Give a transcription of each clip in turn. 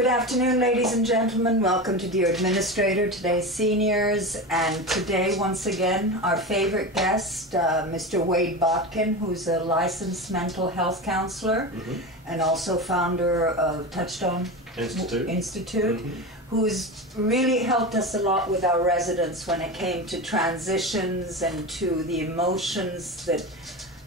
Good afternoon, ladies and gentlemen. Welcome to Dear Administrator, today's seniors. And today, once again, our favorite guest, Mr. Wade Botkin, who's a licensed mental health counselor and also founder of Touchstone Institute, who's really helped us a lot with our residents when it came to transitions and to the emotions that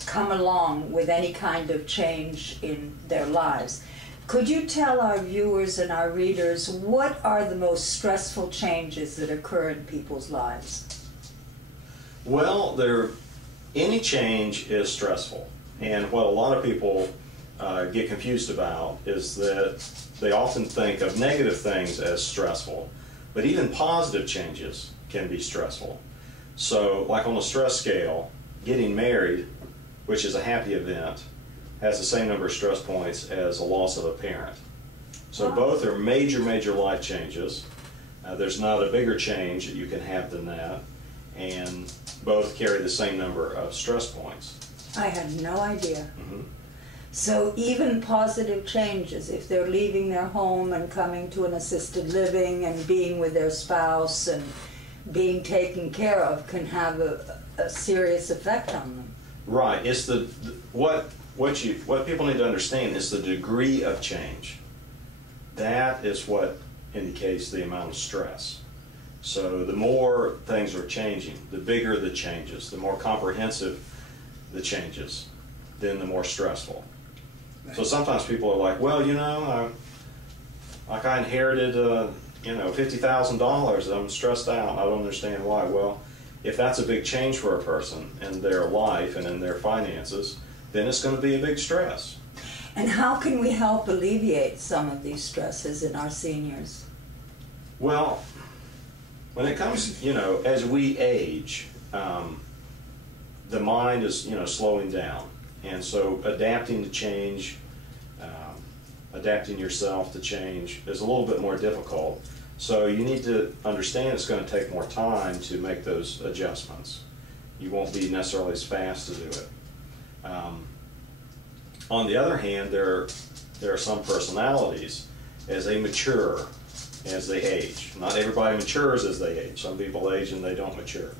come along with any kind of change in their lives. Could you tell our viewers and our readers what are the most stressful changes that occur in people's lives? Well, any change is stressful, and what a lot of people get confused about is that they often think of negative things as stressful, but even positive changes can be stressful. So, like on the stress scale, getting married, which is a happy event, has the same number of stress points as a loss of a parent. So both are major, major life changes. There's not a bigger change that you can have than that, and both carry the same number of stress points. I had no idea. So even positive changes, if they're leaving their home and coming to an assisted living and being with their spouse and being taken care of, can have a serious effect on them. Right. It's what people need to understand is the degree of change. That is what indicates the amount of stress. So the more things are changing, the bigger the changes, the more comprehensive the changes, then the more stressful. Right. So sometimes people are like, well, you know, I inherited, $50,000. I'm stressed out. I don't understand why. Well, if that's a big change for a person in their life and in their finances, then it's going to be a big stress. And how can we help alleviate some of these stresses in our seniors? Well, when it comes, as we age, the mind is, slowing down. And so adapting to change, adapting yourself to change is a little bit more difficult. So you need to understand it's going to take more time to make those adjustments. You won't be necessarily as fast to do it. On the other hand, there are some personalities, as they mature, as they age. Not everybody matures as they age. Some people age and they don't mature.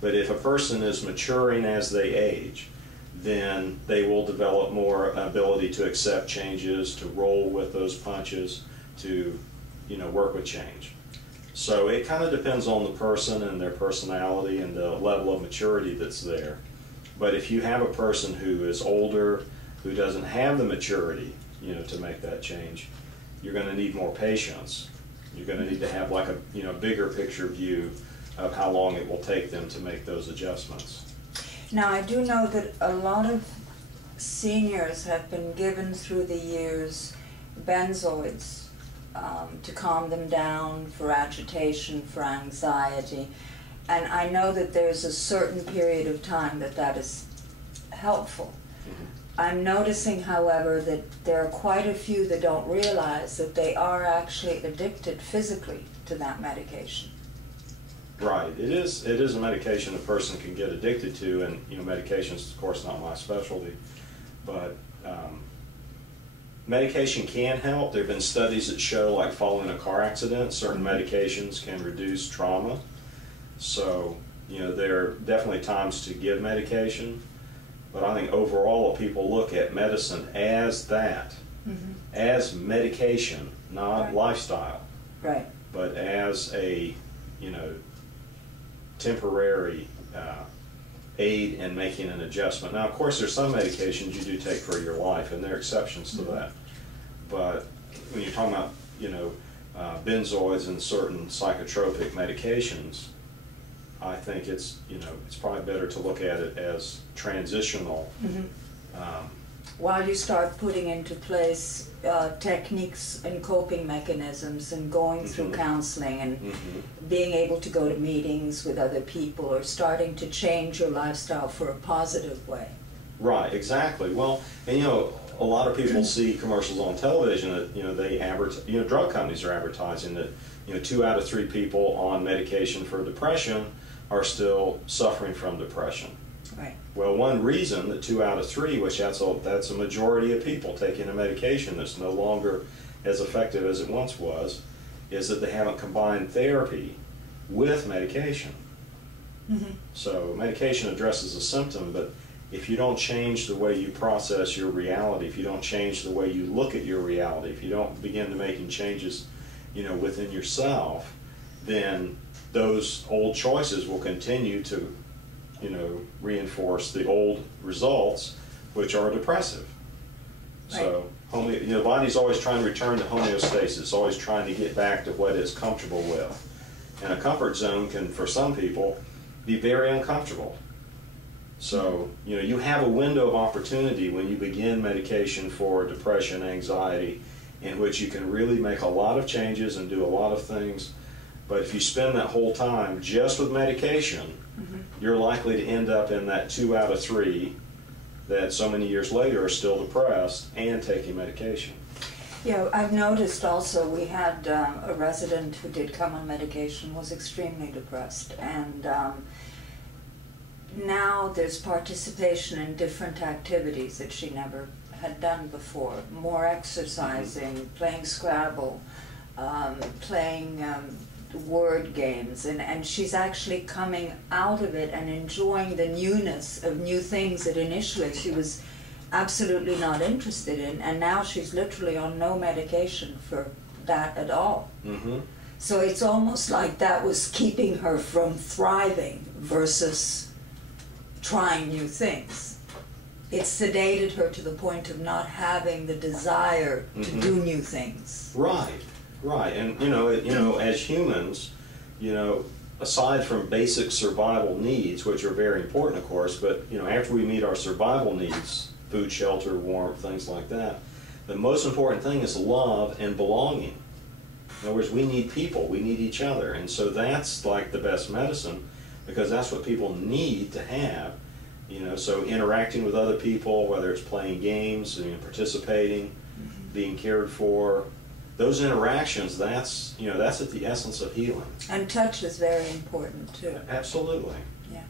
But if a person is maturing as they age, then they will develop more ability to accept changes, to roll with those punches, to work with change. So it kind of depends on the person and their personality and the level of maturity that's there. But if you have a person who is older, who doesn't have the maturity, to make that change, you're going to need more patience. You're going to need to have like a, bigger picture view of how long it will take them to make those adjustments. Now, I do know that a lot of seniors have been given through the years benzoids to calm them down, for agitation, for anxiety. And I know that there's a certain period of time that is helpful. I'm noticing, however, that there are quite a few that don't realize that they are actually addicted physically to that medication. Right. It is a medication a person can get addicted to, and medication's of course not my specialty, but medication can help. There have been studies that show, like following a car accident, certain medications can reduce trauma. So, there are definitely times to give medication, but I think overall if people look at medicine as that, as medication, not lifestyle, but as a, temporary aid in making an adjustment. Now, of course, there's some medications you do take for your life, and there are exceptions to that. But when you're talking about, benzoids and certain psychotropic medications, I think it's probably better to look at it as transitional. While you start putting into place techniques and coping mechanisms and going through counseling and being able to go to meetings with other people, or starting to change your lifestyle for a positive way. Right, exactly. Well, and a lot of people see commercials on television that they advertise. Drug companies are advertising that 2 out of 3 people on medication for depression are still suffering from depression. Right. Well, one reason that 2 out of 3, which that's a majority of people taking a medication that's no longer as effective as it once was, is that they haven't combined therapy with medication. So medication addresses a symptom, but if you don't change the way you process your reality, if you don't change the way you look at your reality, if you don't begin to making changes, within yourself, then those old choices will continue to, reinforce the old results, which are depressive. Right. So, the body's always trying to return to homeostasis, always trying to get back to what it's comfortable with. And a comfort zone can, for some people, be very uncomfortable. So, you have a window of opportunity when you begin medication for depression, anxiety, in which you can really make a lot of changes and do a lot of things. But if you spend that whole time just with medication, you're likely to end up in that 2 out of 3 that so many years later are still depressed and taking medication. Yeah, I've noticed also we had a resident who did come on medication, was extremely depressed, and now there's participation in different activities that she never had done before. More exercising, playing Scrabble, playing word games, and she's actually coming out of it and enjoying the newness of new things that initially she was absolutely not interested in, and now she's literally on no medication for that at all. So it's almost like that was keeping her from thriving versus trying new things. It sedated her to the point of not having the desire to do new things. Right, and as humans, aside from basic survival needs, which are very important, of course, but after we meet our survival needs, food, shelter, warmth, things like that, the most important thing is love and belonging. In other words, we need people, we need each other, and so that's like the best medicine, because that's what people need to have. So interacting with other people, whether it's playing games, participating, being cared for, those interactions, that's at the essence of healing. And touch is very important too. Absolutely. Yeah.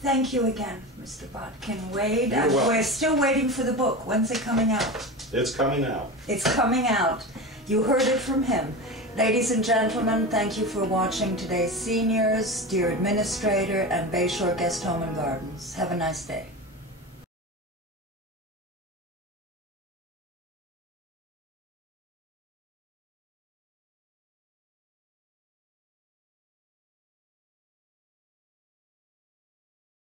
Thank you again, Mr. Botkin. Wade, we're still waiting for the book. When's it coming out? It's coming out. It's coming out. You heard it from him. Ladies and gentlemen, thank you for watching today's Seniors, Dear Administrator, and BayShore Guest Home and Gardens. Have a nice day.